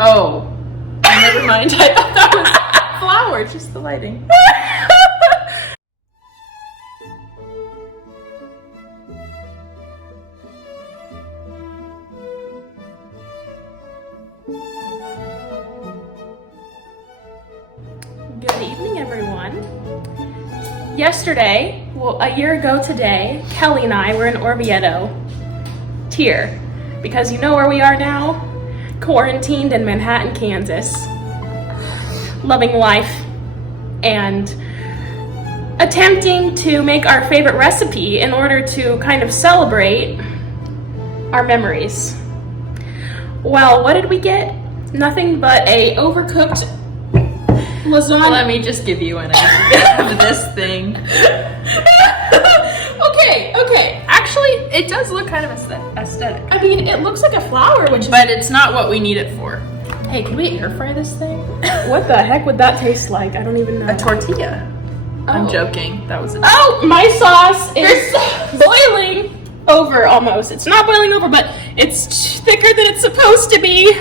Oh, never mind. I thought that was flour, just the lighting. Good evening, everyone. Yesterday, well, a year ago today, Kellie and I were in Orvieto, Tier, because you know where we are now? Quarantined in Manhattan, Kansas, loving life and attempting to make our favorite recipe in order to kind of celebrate our memories. Well, what did we get? Nothing but a overcooked lasagna. Let me just give you an idea of this thing. Okay. Actually, It does look kind of aesthetic. I mean, it looks like a flower, which is... But it's not what we need it for. Hey, can we air fry this thing? What the heck would that taste like? I don't even know. A tortilla. I'm Oh. joking. That was a Oh, my sauce is boiling over almost. It's not boiling over, but it's thicker than it's supposed to be.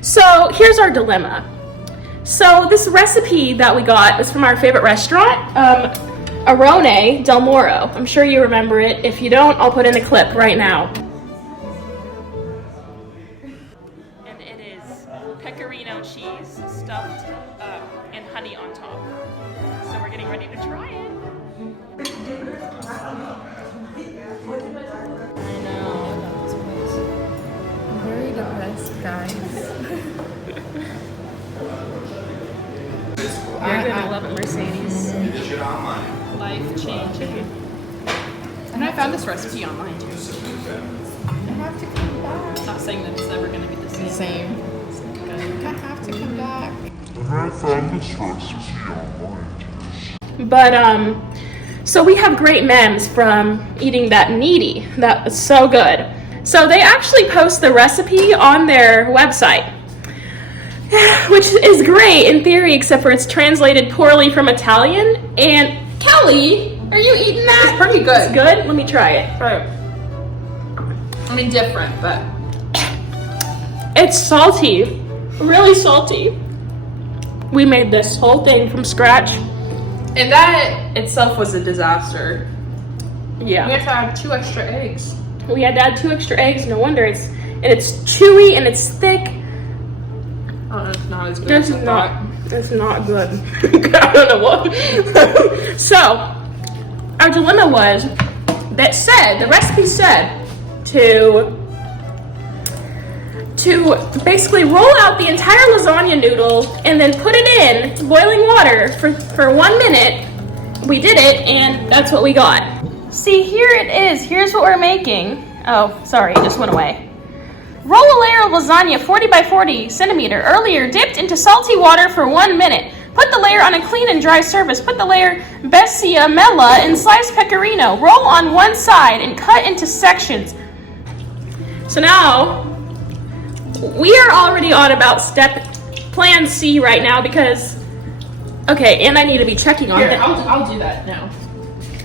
So here's our dilemma. So this recipe that we got was from our favorite restaurant, Arone Del Moro. I'm sure you remember it. If you don't, I'll put in a clip right now. And it is pecorino cheese stuffed and honey on top. So we're getting ready to try it. I know. I'm very depressed, guys. You're gonna love it, Mercedes. Life changing. And I found this recipe online too. I have to come back. Not saying that it's ever gonna be the same. Same. Good. I have to come back. I found this recipe online. But so we have great memes from eating that Nidi. That was so good. So they actually post the recipe on their website, which is great in theory, except for it's translated poorly from Italian. And Kellie, are you eating that? It's pretty good. It's good? Let me try it. Right. I mean, different, but It's salty, really salty. We made this whole thing from scratch. and that itself was a disaster. Yeah. We have to add 2 extra eggs. We had to add 2 extra eggs. No wonder it's chewy and it's thick. Oh, it's not as good That's as I not. thought. That's not good. I don't know what. So, our dilemma was the recipe said to basically roll out the entire lasagna noodle and then put it in boiling water for 1 minute. We did it, and that's what we got. See, here it is. Here's what we're making. Oh, sorry, it just went away. Roll a layer of lasagna 40 by 40 centimeter, earlier dipped into salty water for 1 minute. Put the layer on a clean and dry surface. Put the layer besciamella and sliced pecorino. Roll on one side and cut into sections. So now, we are already on about plan C right now because, okay, and I need to be checking on it. I'll do that now.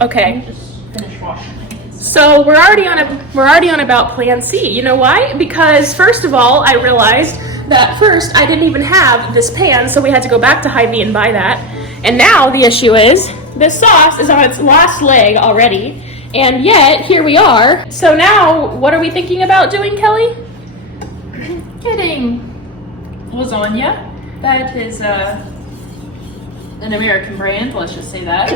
Okay. Just finish washing my hands. So we're already on about plan C. You know why? Because first of all, I realized that first I didn't even have this pan, so we had to go back to Hy-Vee and buy that. And now the issue is this sauce is on its last leg already, and yet here we are. So now what are we thinking about doing, Kellie? Getting lasagna. That is an American brand, let's just say that.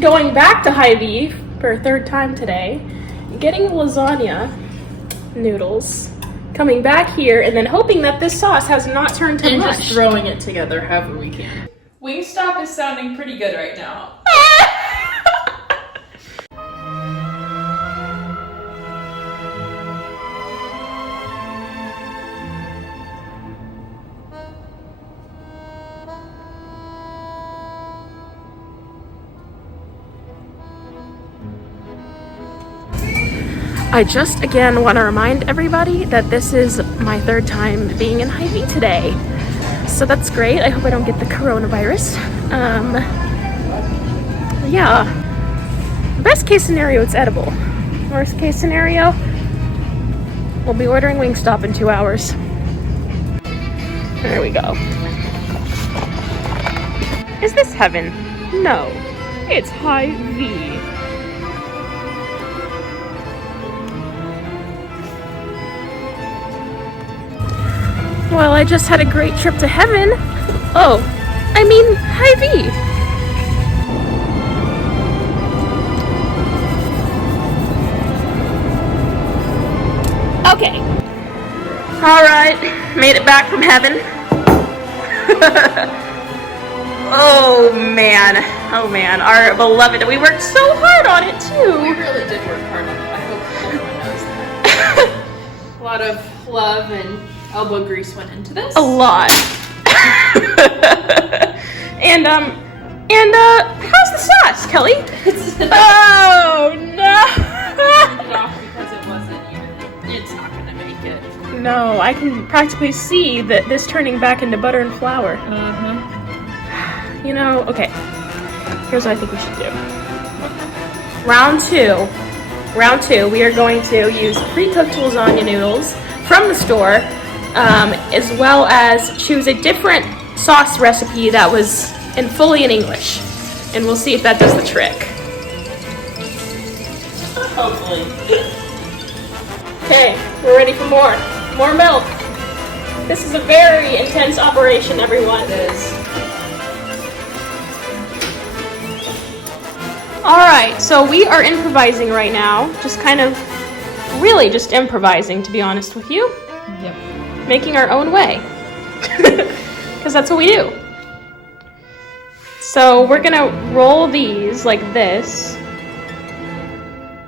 Going back to Hy-Vee for a 3rd time today, getting lasagna noodles, coming back here, and then hoping that this sauce has not turned to And mush. just throwing it together however we can. Wingstop is sounding pretty good right now. I just again want to remind everybody that this is my 3rd time being in Hy-Vee today. So that's great. I hope I don't get the coronavirus. Yeah. Best case scenario, it's edible. Worst case scenario, we'll be ordering Wingstop in 2 hours. There we go. Is this heaven? No. It's high V. Well, I just had a great trip to heaven. Oh, I mean high V. Okay. Alright, made it back from heaven. Oh man, our beloved, we worked so hard on it We too. really did work hard on it. I hope everyone knows that. A lot of love and elbow grease went into this. A lot. and how's the sauce, Kelly? Oh no. It off because it wasn't even. It's not gonna make it. No, I can practically see that this turning back into butter and flour. You know, okay. Here's what I think we should do. Round two, we are going to use pre-cooked lasagna noodles from the store, as well as choose a different sauce recipe that was fully in English. And we'll see if that does the trick. Hopefully. Okay, we're ready for more. More milk. This is a very intense operation, everyone. It is. Alright, so we are improvising right now. Just kind of, really just improvising, to be honest with you. Yep. Making our own way. Because that's what we do. So we're gonna roll these like this.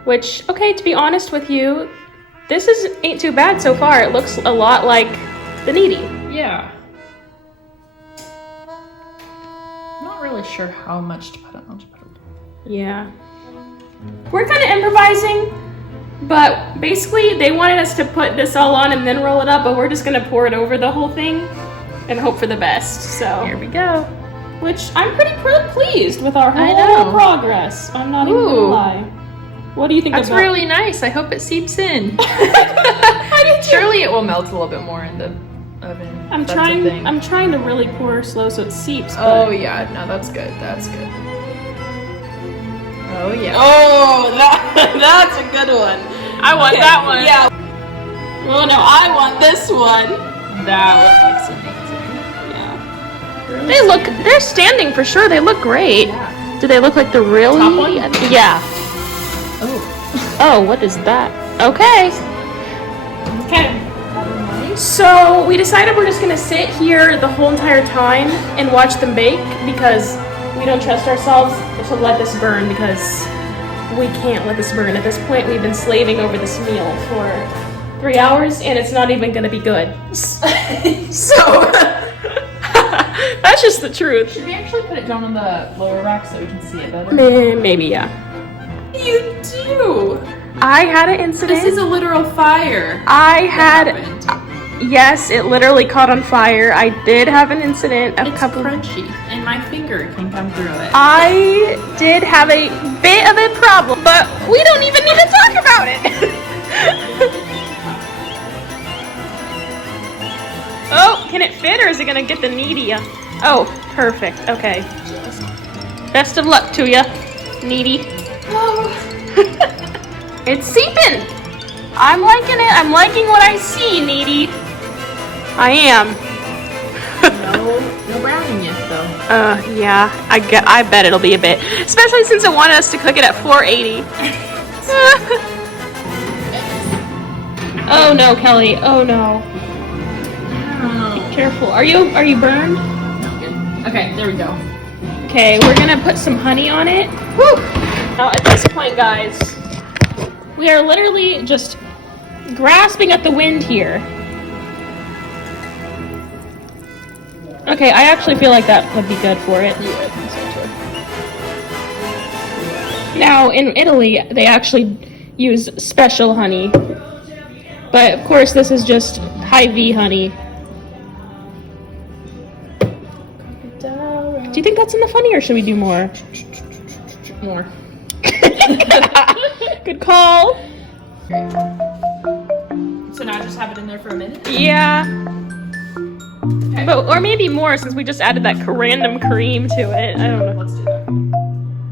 Which, okay, to be honest with you, this ain't too bad so far. It looks a lot like the Nidi. Yeah. I'm not really sure how much to put on. I'll just put a little. Yeah. We're kind of improvising, but basically they wanted us to put this all on and then roll it up, but we're just gonna pour it over the whole thing and hope for the best. So Here we go. which I'm pretty pleased with our I whole know. progress. I'm not even gonna Ooh. lie. What do you think That's about really nice. I hope it seeps in. I do too. Surely it will melt a little bit more in the oven. I'm That's a trying. thing. I'm trying to really pour slow so it seeps. Oh But... yeah, no, that's good. That's good. Oh yeah. Oh, that's a good one. I want that one. Yeah. Oh no, I want this one. That looks amazing. Yeah. They're standing for sure. They look great. Yeah. Do they look like the real Top Nidi? one? Yeah. Oh. Oh, what is that? Okay. Okay. So we decided we're just gonna sit here the whole entire time and watch them bake because we don't trust ourselves to let this burn because we can't let this burn. At this point, we've been slaving over this meal for 3 hours and it's not even gonna be good. So that's just the truth. Should we actually put it down on the lower rack so we can see it better? Maybe, yeah. You do. I had an incident. This is a literal fire. I had, Happened. yes, it literally caught on fire. I did have an incident a It's couple. crunchy, and my finger can come through it. I did have a bit of a problem, but we don't even need to talk about it. Oh, can it fit or is it gonna get the Nidi? Oh, perfect. Okay. Best of luck to ya, Nidi. It's seeping. I'm liking it. I'm liking what I see, Nidi. I am. No browning yet, though. Yeah. I bet it'll be a bit, especially since it wanted us to cook it at 480. Oh no, Kelly. Oh no. Be careful. Are you burned? No, good. Okay, there we go. Okay, we're gonna put some honey on it. Whew. Now at this point, guys, we are literally just grasping at the wind here. Okay, I actually feel like that would be good for it. Yeah, I think so too. Now, in Italy, they actually use special honey. But, of course, this is just high V honey. Do you think that's enough honey, or should we do more? More. Good call. So now just have it in there for a minute? Yeah. Okay. But, or maybe more since we just added that random cream to it. I don't know. Let's do that.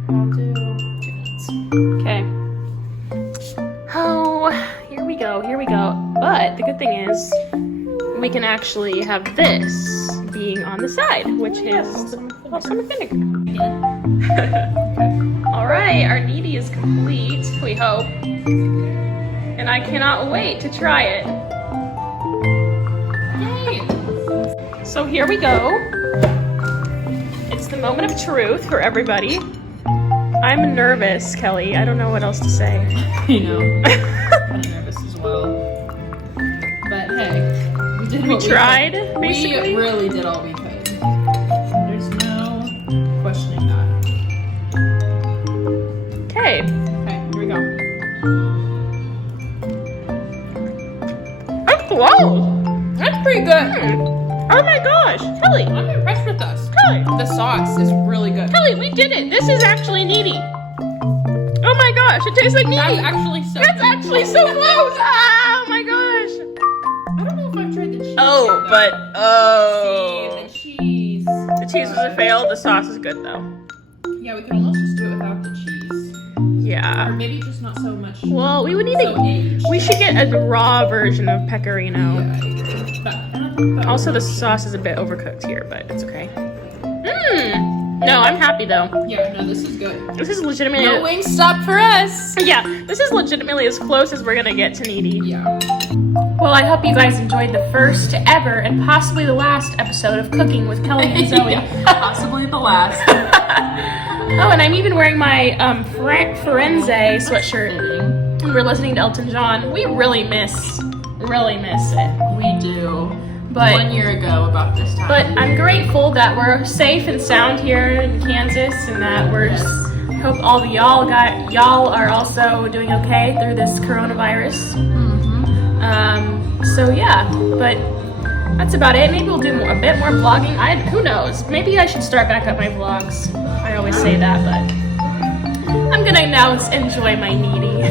I'll do 2 minutes. Okay. Oh, here we go, here we go. But the good thing is we can actually have this being on the side, which is balsamic vinegar. All right, our Nidi is complete, we hope. And I cannot wait to try it. Yay! So here we go. It's the moment of truth for everybody. I'm nervous, Kelly. I don't know what else to say. I know. I'm kind of nervous as well. But hey, we did We what tried, we could. basically. We really did all we could. There's no questioning that. Okay. Okay, here we go. Oh, close. That's pretty good. Oh my gosh, Kelly. I'm impressed with us. Kelly. The sauce is really good. Kelly, we did it. This is actually Nidi. Oh my gosh, it tastes like That's Nidi. actually so That's good. actually so close. Oh my gosh. I don't know if I've tried the cheese. Oh, yet, but though. See, the cheese. the cheese was a fail. The sauce is good though. Yeah, we could almost just do it without the cheese. Or Yeah. maybe just not so much. Well, we would need so to. aged. We should get a raw version of pecorino. Yeah, I agree. But I don't think that Also, the would- sauce is a bit overcooked here, but it's okay. No, I'm happy though. Yeah, no, this is good. This is legitimately. No Wingstop for us. Yeah, this is legitimately as close as we're gonna get to Nidi. Yeah. Well, I hope you guys enjoyed the first ever and possibly the last episode of Cooking with Kelly and Zoe. Yeah, possibly the last. Oh, and I'm even wearing my Firenze sweatshirt. Fitting. And we're listening to Elton John. We really miss it. We do. But 1 year ago, about this time. But I'm grateful that we're safe and sound here in Kansas, and that we're. Yes. I hope all of y'all are also doing okay through this coronavirus. So yeah, but that's about it. Maybe we'll do a bit more vlogging. Who knows? Maybe I should start back up my vlogs. I always say that, but I'm gonna now enjoy my Nidi.